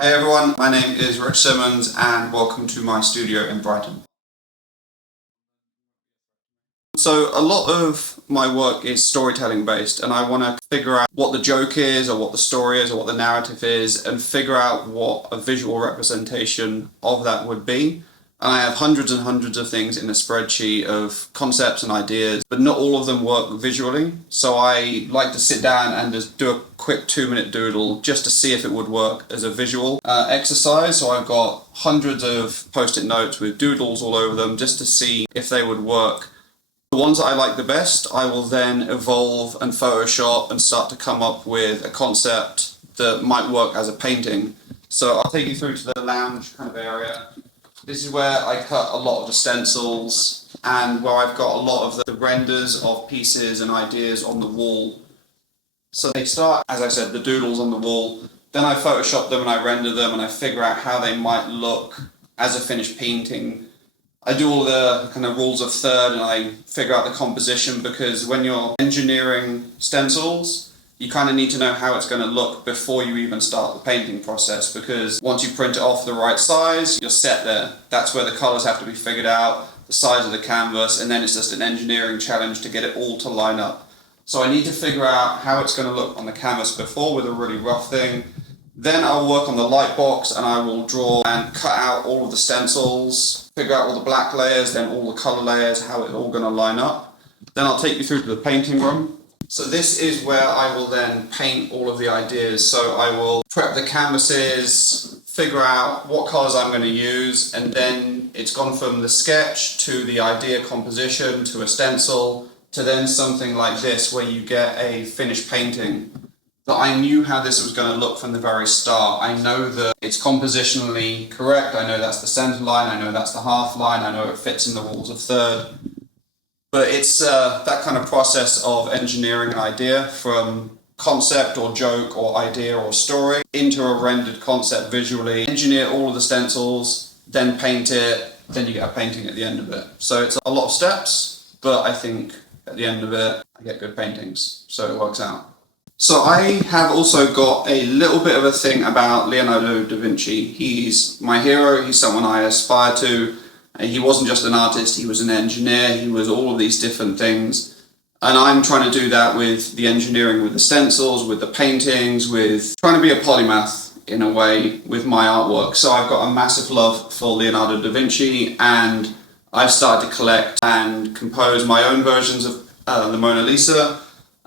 Hey everyone, my name is Rich Simmons and welcome to my studio in Brighton. So a lot of my work is storytelling based and I want to figure out what the joke is or what the story is or what the narrative is and figure out what a visual representation of that would be. And I have hundreds and hundreds of things in a spreadsheet of concepts and ideas, but not all of them work visually. So I like to sit down and just do a quick 2-minute doodle just to see if it would work as a visual exercise. So I've got hundreds of post-it notes with doodles all over them just to see if they would work. The ones that I like the best, I will then evolve and Photoshop and start to come up with a concept that might work as a painting. So I'll take you through to the lounge kind of area. This is where I cut a lot of the stencils and where I've got a lot of the renders of pieces and ideas on the wall. So they start, as I said, the doodles on the wall. Then I Photoshop them and I render them and I figure out how they might look as a finished painting. I do all the kind of rules of third and I figure out the composition because when you're engineering stencils, you kind of need to know how it's going to look before you even start the painting process, because once you print it off the right size, you're set there. That's where the colors have to be figured out, the size of the canvas, and then it's just an engineering challenge to get it all to line up. So I need to figure out how it's going to look on the canvas before with a really rough thing. Then I'll work on the light box and I will draw and cut out all of the stencils, figure out all the black layers, then all the color layers, how it's all going to line up. Then I'll take you through to the painting room. So this is where I will then paint all of the ideas. So I will prep the canvases, figure out what colors I'm going to use, and then it's gone from the sketch to the idea composition to a stencil to then something like this where you get a finished painting. That I knew how this was going to look from the very start. I know that it's compositionally correct. I know that's the center line. I know that's the half line. I know it fits in the rules of third. But it's that kind of process of engineering an idea from concept or joke or idea or story into a rendered concept visually, engineer all of the stencils, then paint it, then you get a painting at the end of it. So it's a lot of steps, but I think at the end of it, I get good paintings, so it works out. So I have also got a little bit of a thing about Leonardo da Vinci. He's my hero, he's someone I aspire to. He wasn't just an artist, he was an engineer, he was all of these different things. And I'm trying to do that with the engineering, with the stencils, with the paintings, with trying to be a polymath in a way with my artwork. So I've got a massive love for Leonardo da Vinci and I've started to collect and compose my own versions of the Mona Lisa.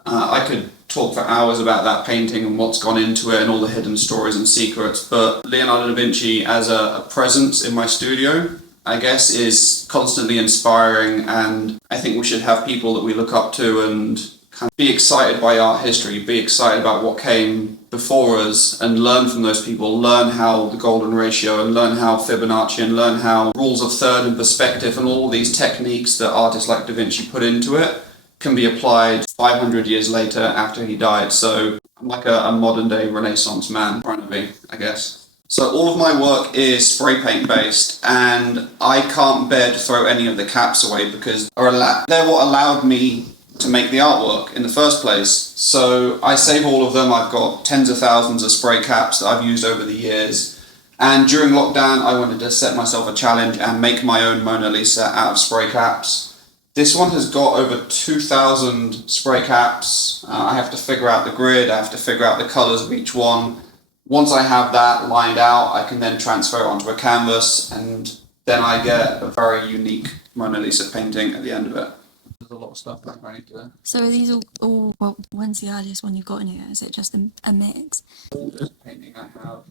I could talk for hours about that painting and what's gone into it and all the hidden stories and secrets, but Leonardo da Vinci as a presence in my studio, I guess, is constantly inspiring, and I think we should have people that we look up to and kind of be excited by art history, be excited about what came before us and learn from those people, learn how the golden ratio and learn how Fibonacci and learn how rules of third and perspective and all these techniques that artists like Da Vinci put into it can be applied 500 years later after he died. So I'm like a modern day Renaissance man trying to be, I guess. So all of my work is spray paint based and I can't bear to throw any of the caps away because they're what allowed me to make the artwork in the first place. So I save all of them. I've got tens of thousands of spray caps that I've used over the years. And during lockdown, I wanted to set myself a challenge and make my own Mona Lisa out of spray caps. This one has got over 2,000 spray caps. I have to figure out the grid, I have to figure out the colours of each one. Once I have that lined out, I can then transfer it onto a canvas and then I get a very unique Mona Lisa painting at the end of it. There's a lot of stuff that I need to... So are these all well, when's the earliest one you've got in here? Is it just a mix? Oldest painting I have,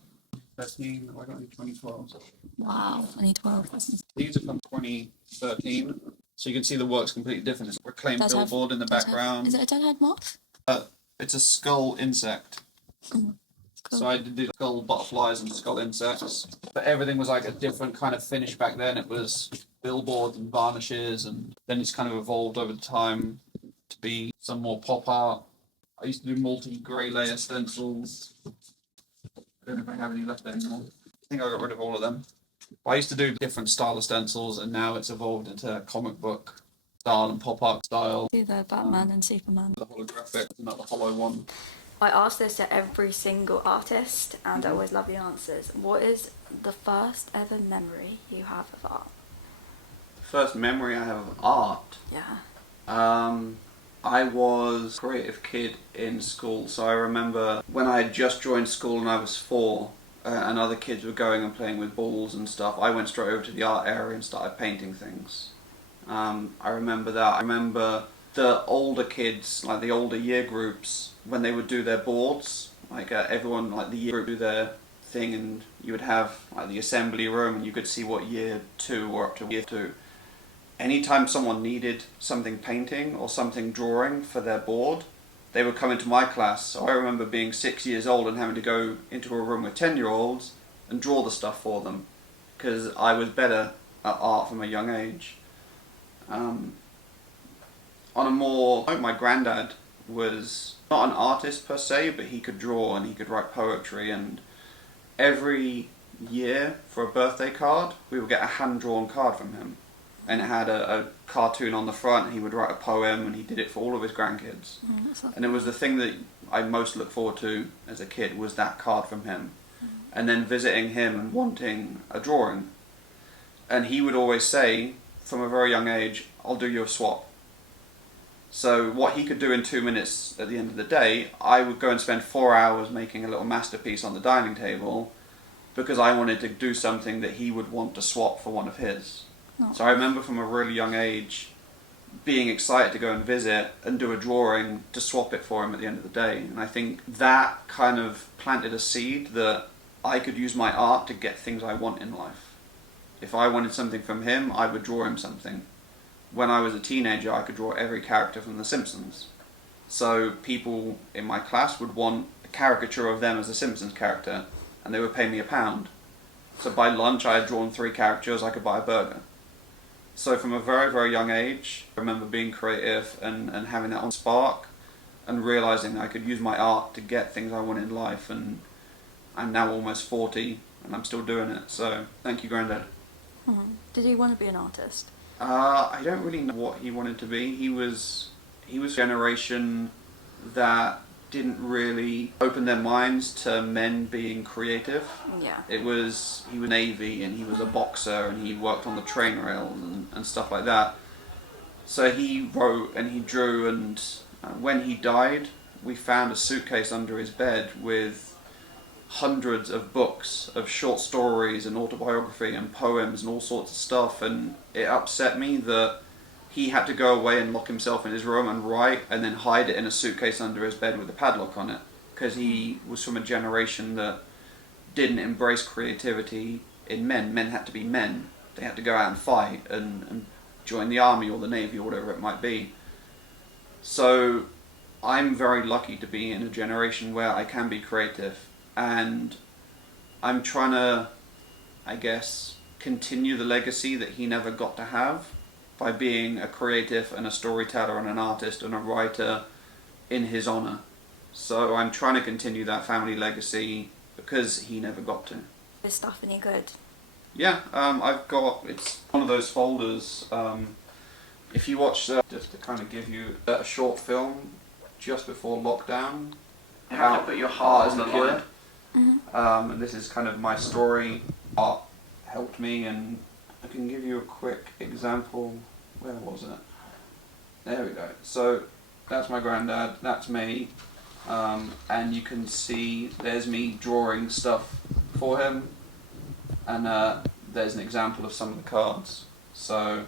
13, I got in 2012. Wow, 2012. These are from 2013. So you can see the work's completely different. It's a reclaimed billboard in the background. Is it a deadhead moth? It's a skull insect. Cool. So I did skull butterflies and skull insects. But everything was like a different kind of finish back then. It was billboards and varnishes, and then it's kind of evolved over time to be some more pop art. I used to do multi-grey layer stencils. I don't know if I have any left anymore. I think I got rid of all of them. I used to do different style of stencils and now it's evolved into comic book style and pop art style. Do the Batman and Superman. The holographic, another hollow one. I ask this to every single artist, and I always love the answers. What is the first ever memory you have of art? The first memory I have of art? Yeah. I was a creative kid in school, so I remember when I had just joined school and I was 4, and other kids were going and playing with balls and stuff, I went straight over to the art area and started painting things. I remember that. I remember the older kids, like the older year groups, when they would do their boards, like everyone, like the year group do their thing, and you would have like the assembly room and you could see what year 2 or up to year 2. Anytime someone needed something painting or something drawing for their board, they would come into my class. So I remember being 6 years old and having to go into a room with 10-year-olds and draw the stuff for them, because I was better at art from a young age. My granddad was not an artist per se, but he could draw and he could write poetry, and every year for a birthday card we would get a hand-drawn card from him, and it had a cartoon on the front, and he would write a poem, and he did it for all of his grandkids. And it was the thing that I most looked forward to as a kid, was that card from him. And then visiting him and wanting a drawing. And he would always say, from a very young age, I'll do you a swap. So what he could do in 2 minutes at the end of the day, I would go and spend 4 hours making a little masterpiece on the dining table, because I wanted to do something that he would want to swap for one of his. Oh. So I remember from a really young age being excited to go and visit and do a drawing to swap it for him at the end of the day. And I think that kind of planted a seed that I could use my art to get things I want in life. If I wanted something from him, I would draw him something. When I was a teenager, I could draw every character from The Simpsons. So people in my class would want a caricature of them as a Simpsons character, and they would pay me £1. So by lunch I had drawn 3 caricatures, I could buy a burger. So from a very, very young age, I remember being creative and having that on spark, and realising I could use my art to get things I want in life. And I'm now almost 40 and I'm still doing it, so thank you, Grandad. Did he want to be an artist? I don't really know what he wanted to be. He was a generation that didn't really open their minds to men being creative. Yeah. He was Navy, and he was a boxer, and he worked on the train rails and stuff like that. So he wrote and he drew, and when he died, we found a suitcase under his bed with hundreds of books of short stories and autobiography and poems and all sorts of stuff, and it upset me that he had to go away and lock himself in his room and write, and then hide it in a suitcase under his bed with a padlock on it, because he was from a generation that didn't embrace creativity in men. Men had to be men. They had to go out and fight and join the army or the navy or whatever it might be. So I'm very lucky to be in a generation where I can be creative, and I'm trying to, I guess, continue the legacy that he never got to have by being a creative and a storyteller and an artist and a writer in his honour. So I'm trying to continue that family legacy because he never got to. Is stuff any good? Yeah, it's one of those folders. If you watch, just to kind of give you a short film just before lockdown, how to put your heart as a kid. And this is kind of my story. Art helped me, and I can give you a quick example. Where was it? There we go. So that's my granddad, that's me, and you can see there's me drawing stuff for him, and there's an example of some of the cards. And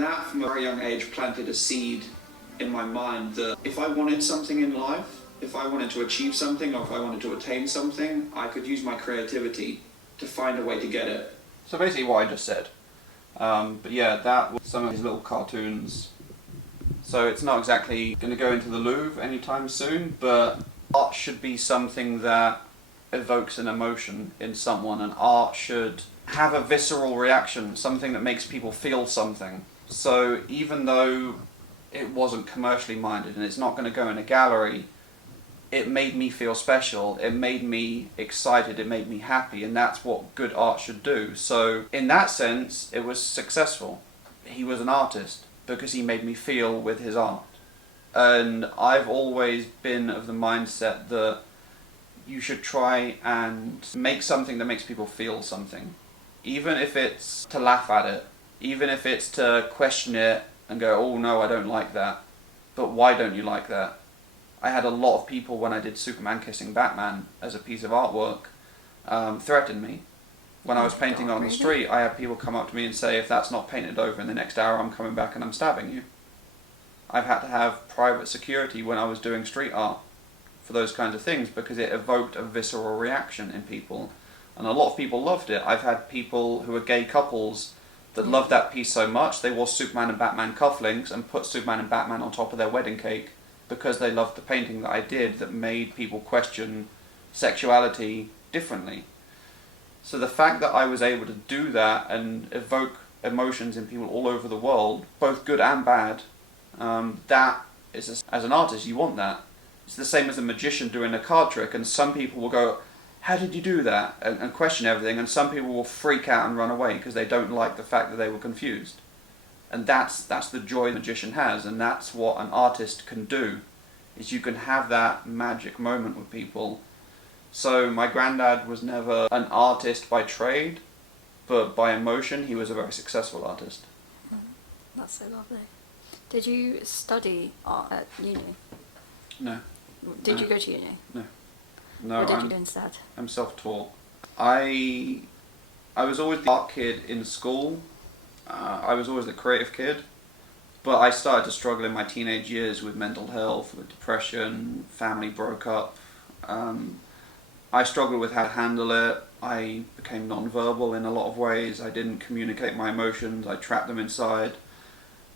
that from a very young age planted a seed in my mind that if I wanted something in life, if I wanted to achieve something, or if I wanted to attain something, I could use my creativity to find a way to get it. So basically what I just said. But yeah, that was some of his little cartoons. So it's not exactly going to go into the Louvre anytime soon, but art should be something that evokes an emotion in someone, and art should have a visceral reaction, something that makes people feel something. So even though it wasn't commercially minded and it's not going to go in a gallery, it made me feel special, it made me excited, it made me happy, and that's what good art should do. So in that sense, it was successful. He was an artist because he made me feel with his art. And I've always been of the mindset that you should try and make something that makes people feel something. Even if it's to laugh at it, even if it's to question it and go, oh no, I don't like that. But why don't you like that? I had a lot of people when I did Superman kissing Batman as a piece of artwork threaten me. When I was painting on the street, I had people come up to me and say, if that's not painted over in the next hour, I'm coming back and I'm stabbing you. I've had to have private security when I was doing street art for those kinds of things because it evoked a visceral reaction in people. And a lot of people loved it. I've had people who are gay couples that loved that piece so much, they wore Superman and Batman cufflinks and put Superman and Batman on top of their wedding cake because they loved the painting that I did that made people question sexuality differently. So the fact that I was able to do that and evoke emotions in people all over the world, both good and bad, that is, as an artist, you want that. It's the same as a magician doing a card trick, and some people will go, how did you do that? And question everything, and some people will freak out and run away because they don't like the fact that they were confused. And that's the joy the magician has, and that's what an artist can do, is you can have that magic moment with people. So my granddad was never an artist by trade, but by emotion he was a very successful artist. That's so lovely. Did you study art at uni? No. Did you go to uni? No. No, what did you do instead? I'm self-taught. I was always the art kid in school. I was always the creative kid. But I started to struggle in my teenage years with mental health, with depression, family broke up. I struggled with how to handle it. I became non-verbal in a lot of ways. I didn't communicate my emotions. I trapped them inside.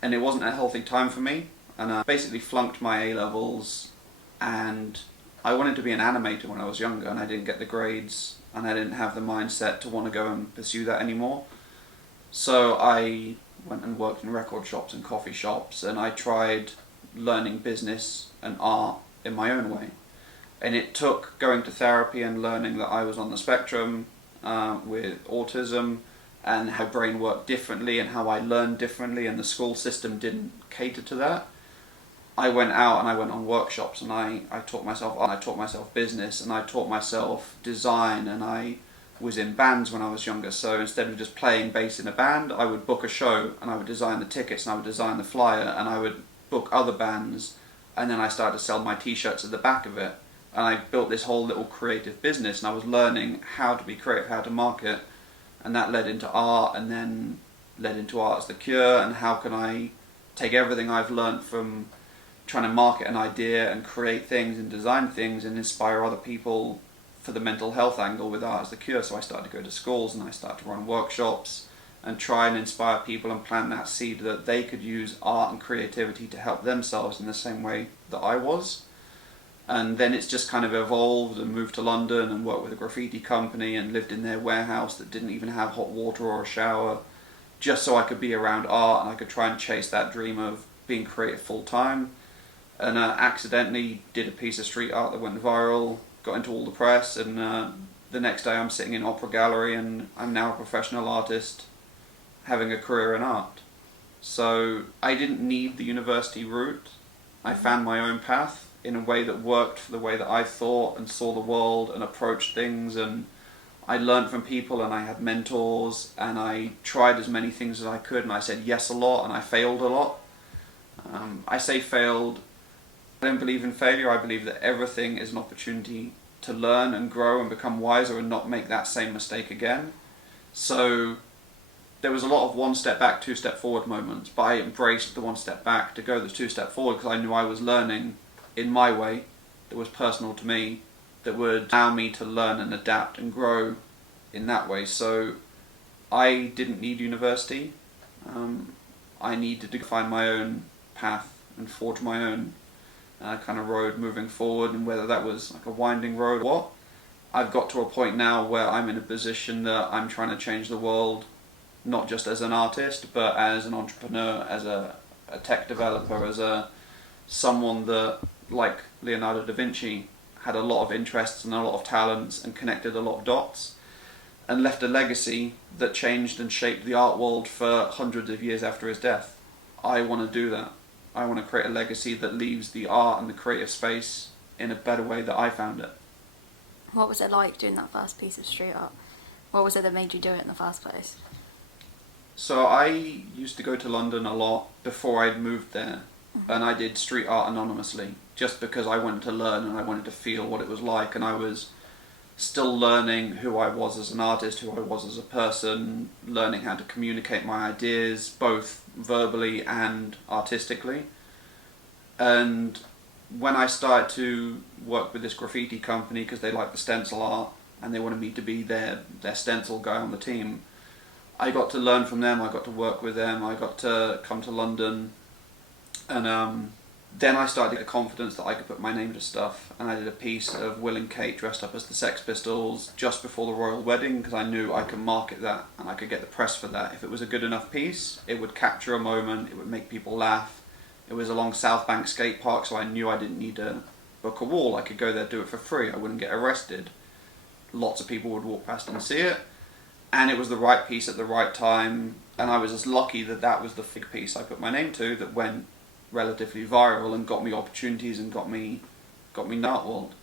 And it wasn't a healthy time for me. And I basically flunked my A-levels, and I wanted to be an animator when I was younger, and I didn't get the grades, and I didn't have the mindset to want to go and pursue that anymore. So I went and worked in record shops and coffee shops, and I tried learning business and art in my own way. And it took going to therapy and learning that I was on the spectrum with autism, and how brain worked differently and how I learned differently, and the school system didn't cater to that. I went out and I went on workshops, and I taught myself art, I taught myself business, and I taught myself design, and I was in bands when I was younger. So instead of just playing bass in a band, I would book a show and I would design the tickets and I would design the flyer and I would book other bands, and then I started to sell my t-shirts at the back of it. And I built this whole little creative business, and I was learning how to be creative, how to market, and that led into art, and then led into Art as the Cure, and how can I take everything I've learned from trying to market an idea and create things and design things and inspire other people for the mental health angle with Art as the Cure. So I started to go to schools and I started to run workshops and try and inspire people and plant that seed that they could use art and creativity to help themselves in the same way that I was. And then it's just kind of evolved, and moved to London and worked with a graffiti company and lived in their warehouse that didn't even have hot water or a shower, just so I could be around art and I could try and chase that dream of being creative full time. And accidentally did a piece of street art that went viral, got into all the press, and the next day I'm sitting in Opera Gallery, and I'm now a professional artist having a career in art. So I didn't need the university route. I found my own path in a way that worked for the way that I thought and saw the world and approached things, and I learned from people, and I had mentors, and I tried as many things as I could, and I said yes a lot, and I failed a lot. I say failed. I don't believe in failure. I believe that everything is an opportunity to learn and grow and become wiser and not make that same mistake again. So there was a lot of one step back, two step forward moments, but I embraced the one step back to go the two step forward because I knew I was learning in my way that was personal to me, that would allow me to learn and adapt and grow in that way. So I didn't need university. I needed to find my own path and forge my own kind of road moving forward, and whether that was like a winding road or what. I've got to a point now where I'm in a position that I'm trying to change the world, not just as an artist, but as an entrepreneur, as a tech developer, as someone that, like Leonardo da Vinci, had a lot of interests and a lot of talents and connected a lot of dots and left a legacy that changed and shaped the art world for hundreds of years after his death. I want to do that. I want to create a legacy that leaves the art and the creative space in a better way that I found it. What was it like doing that first piece of street art? What was it that made you do it in the first place? So I used to go to London a lot before I'd moved there, and I did street art anonymously, just because I wanted to learn and I wanted to feel what it was like, and I was still learning who I was as an artist, who I was as a person, learning how to communicate my ideas, both verbally and artistically. And when I started to work with this graffiti company, because they liked the stencil art and they wanted me to be their stencil guy on the team, I got to learn from them, I got to work with them, I got to come to London, and then I started to get the confidence that I could put my name to stuff, and I did a piece of Will and Kate dressed up as the Sex Pistols just before the royal wedding, because I knew I could market that and I could get the press for that. If it was a good enough piece, it would capture a moment, it would make people laugh. It was along South Bank Skate Park, so I knew I didn't need to book a wall. I could go there, do it for free, I wouldn't get arrested. Lots of people would walk past and see it, and it was the right piece at the right time, and I was just lucky that that was the big piece I put my name to that went relatively viral and got me opportunities and got me in the art world,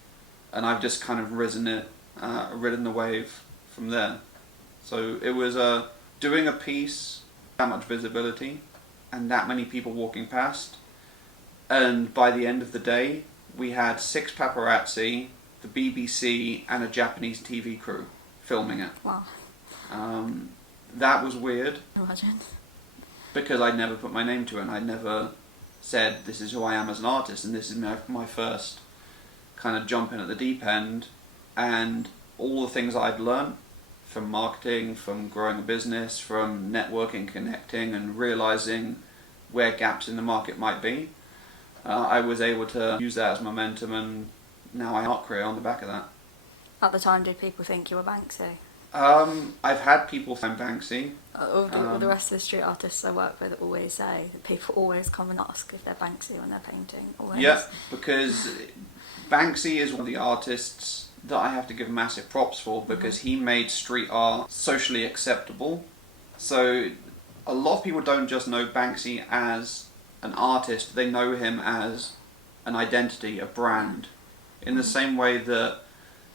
and I've just kind of ridden the wave from there. So it was doing a piece, that much visibility, and that many people walking past, and by the end of the day, we had 6 paparazzi, the BBC, and a Japanese TV crew filming it. Wow. That was weird. Imagine. Because I'd never put my name to it, and I'd never said this is who I am as an artist, and this is my first kind of jump in at the deep end, and all the things I'd learned from marketing, from growing a business, from networking, connecting, and realizing where gaps in the market might be, I was able to use that as momentum, and now I'm an art career on the back of that. At the time, did people think you were Banksy? I've had people find Banksy. All the rest of the street artists I work with always say that people always come and ask if they're Banksy when they're painting. Always. Yeah, because Banksy is one of the artists that I have to give massive props for, because he made street art socially acceptable. So a lot of people don't just know Banksy as an artist, they know him as an identity, a brand. In the same way that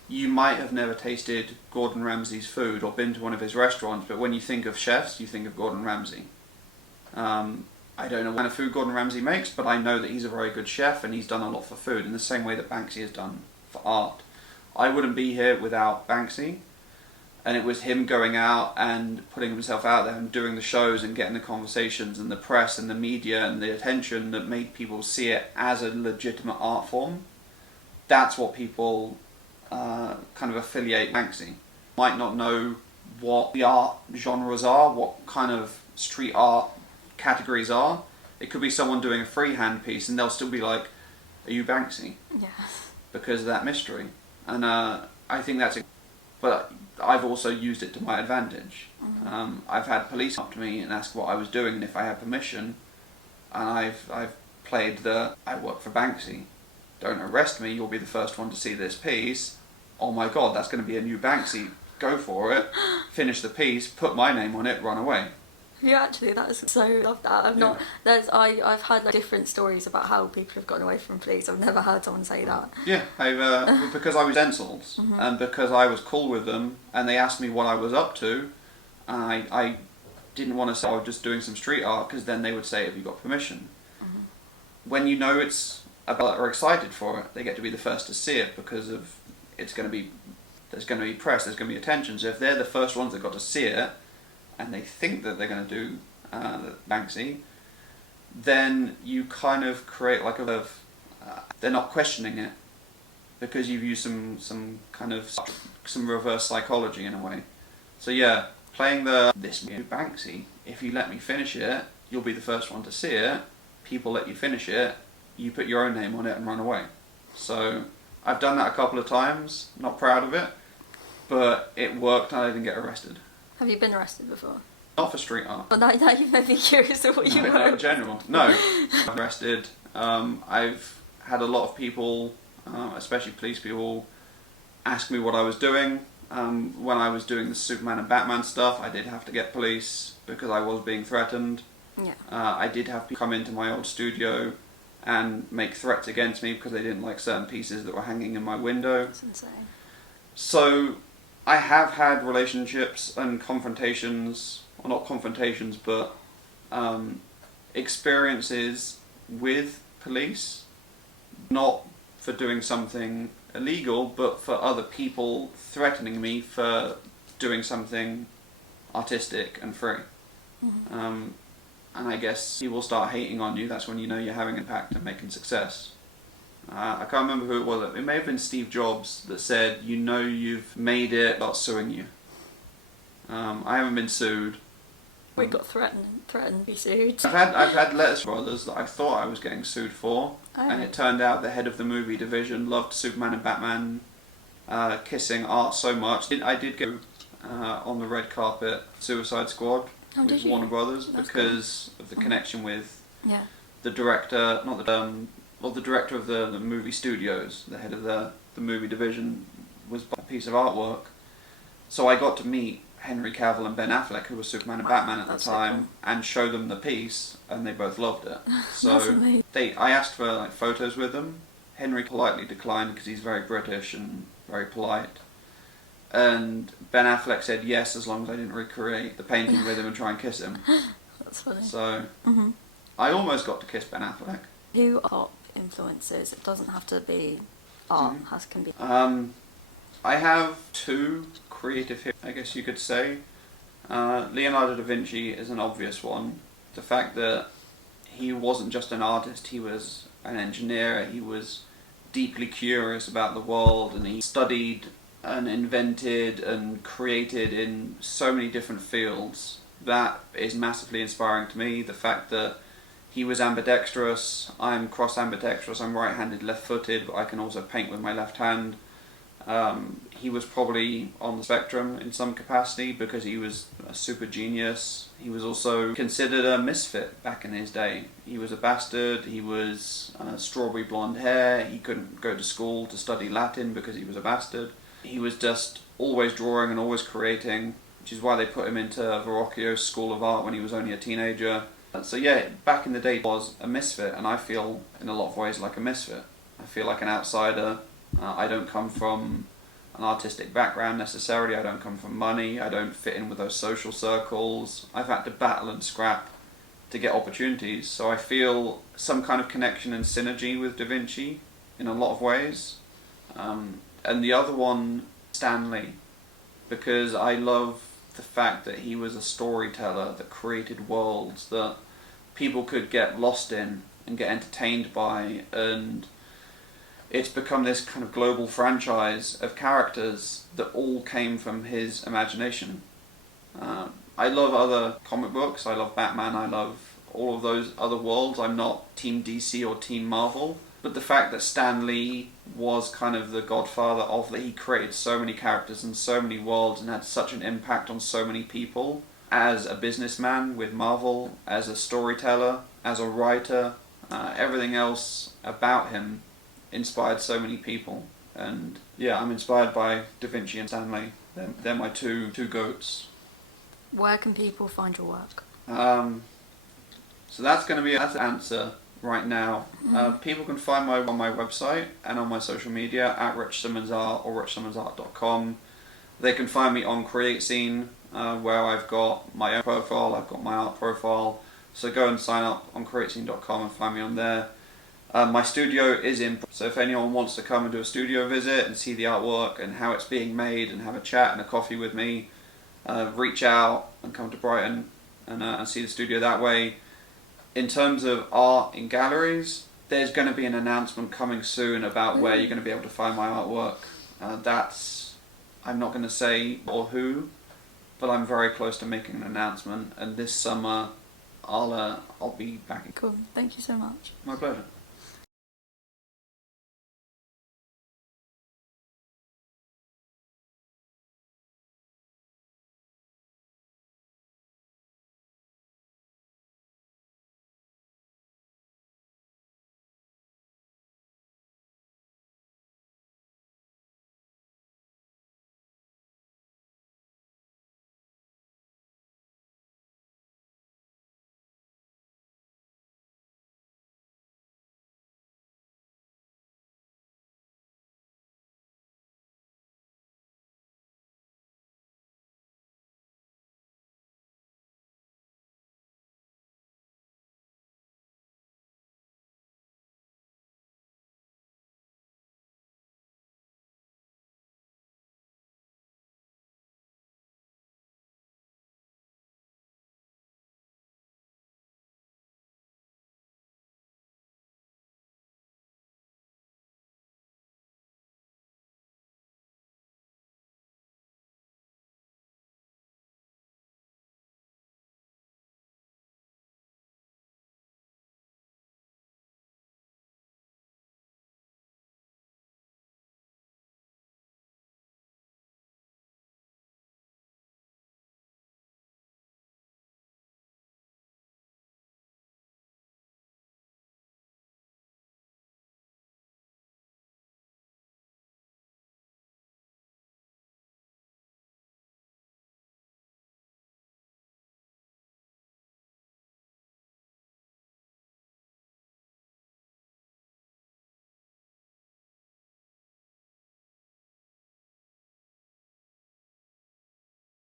you might have never tasted Gordon Ramsay's food or been to one of his restaurants, but when you think of chefs, you think of Gordon Ramsay. I don't know what kind of food Gordon Ramsay makes, but I know that he's a very good chef and he's done a lot for food, in the same way that Banksy has done for art. I wouldn't be here without Banksy, and it was him going out and putting himself out there and doing the shows and getting the conversations and the press and the media and the attention that made people see it as a legitimate art form. That's what people kind of affiliate Banksy. Might not know what the art genres are, what kind of street art categories are. It could be someone doing a freehand piece and they'll still be like, are you Banksy? Yeah. Because of that mystery. And I think that's... But I've also used it to my advantage. I've had police come up to me and ask what I was doing and if I had permission. And I've played I work for Banksy. Don't arrest me, you'll be the first one to see this piece. Oh my god, that's going to be a new Banksy. Go for it. Finish the piece, put my name on it, run away. You actually, that is so, love that. I've heard like different stories about how people have gotten away from police. I've never heard someone say that. Yeah, because I was stencils, and because I was cool with them, and they asked me what I was up to, and I didn't want to say I was just doing some street art, because then they would say, have you got permission? When you know it's about or excited for it, they get to be the first to see it, because of there's going to be press, there's going to be attention. So if they're the first ones that got to see it, and they think that they're going to do Banksy, then you kind of create like they're not questioning it, because you've used some reverse psychology in a way. So yeah, playing this new Banksy, if you let me finish it, you'll be the first one to see it, people let you finish it, you put your own name on it and run away. So I've done that a couple of times, not proud of it, but it worked and I didn't get arrested. Have you been arrested before? Not for street art. Well, now you've made me curious of what you were. No, in general. No. I've been arrested. I've had a lot of people, especially police people, ask me what I was doing. When I was doing the Superman and Batman stuff, I did have to get police because I was being threatened. Yeah. I did have people come into my old studio and make threats against me because they didn't like certain pieces that were hanging in my window. That's insane. So I have had relationships and confrontations, or not confrontations, but experiences with police, not for doing something illegal, but for other people threatening me for doing something artistic and free. Mm-hmm. And I guess people start hating on you. That's when you know you're having impact and making success. I can't remember who it was. It may have been Steve Jobs that said, "You know you've made it, start suing you." I haven't been sued. We got threatened to be sued. I've had letters from others that I thought I was getting sued for, Oh. and it turned out the head of the movie division loved Superman and Batman kissing art so much. I did go on the red carpet Suicide Squad with Warner Brothers. That's because cool. Of the connection with the director, not the director of the movie studios, the head of the movie division was a piece of artwork. So I got to meet Henry Cavill and Ben Affleck, who were Superman and Batman at the time, so cool. And show them the piece, and they both loved it. So I asked for like photos with them. Henry politely declined because he's very British and very polite. And Ben Affleck said yes, as long as I didn't recreate the painting with him and try and kiss him. That's funny. So I almost got to kiss Ben Affleck. Who are top influences? It doesn't have to be art, as can be. I have two creative heroes, I guess you could say. Leonardo da Vinci is an obvious one. The fact that he wasn't just an artist, he was an engineer, he was deeply curious about the world, and he studied and invented and created in so many different fields. That is massively inspiring to me. The fact that he was ambidextrous, I'm cross-ambidextrous, I'm right-handed, left-footed, but I can also paint with my left hand. He was probably on the spectrum in some capacity because he was a super genius. He was also considered a misfit back in his day. He was a bastard, he was strawberry blonde hair, he couldn't go to school to study Latin because he was a bastard. He was just always drawing and always creating, which is why they put him into Verrocchio's School of Art when he was only a teenager. So yeah, back in the day he was a misfit, and I feel in a lot of ways like a misfit. I feel like an outsider. I don't come from an artistic background necessarily, I don't come from money, I don't fit in with those social circles. I've had to battle and scrap to get opportunities, so I feel some kind of connection and synergy with Da Vinci in a lot of ways. And the other one, Stan Lee, because I love the fact that he was a storyteller that created worlds that people could get lost in and get entertained by, and it's become this kind of global franchise of characters that all came from his imagination. I love other comic books, I love Batman, I love all of those other worlds. I'm not Team DC or Team Marvel, but the fact that Stan Lee was kind of the godfather of that, he created so many characters and so many worlds and had such an impact on so many people as a businessman with Marvel, as a storyteller, as a writer, everything else about him inspired so many people. And yeah, I'm inspired by Da Vinci and Stan Lee. They're my two goats. Where can people find your work? So that's going to be an answer right now. People can find me on my website and on my social media at Rich Simmons Art or richsimmonsart.com. They can find me on Create Scene, where I've got my own profile, I've got my art profile. So go and sign up on createscene.com and find me on there. My studio is in, so if anyone wants to come and do a studio visit and see the artwork and how it's being made and have a chat and a coffee with me, reach out and come to Brighton and see the studio that way. In terms of art in galleries, there's going to be an announcement coming soon about where you're going to be able to find my artwork. I'm not going to say or who, but I'm very close to making an announcement, and this summer I'll be back. Cool, thank you so much. My pleasure.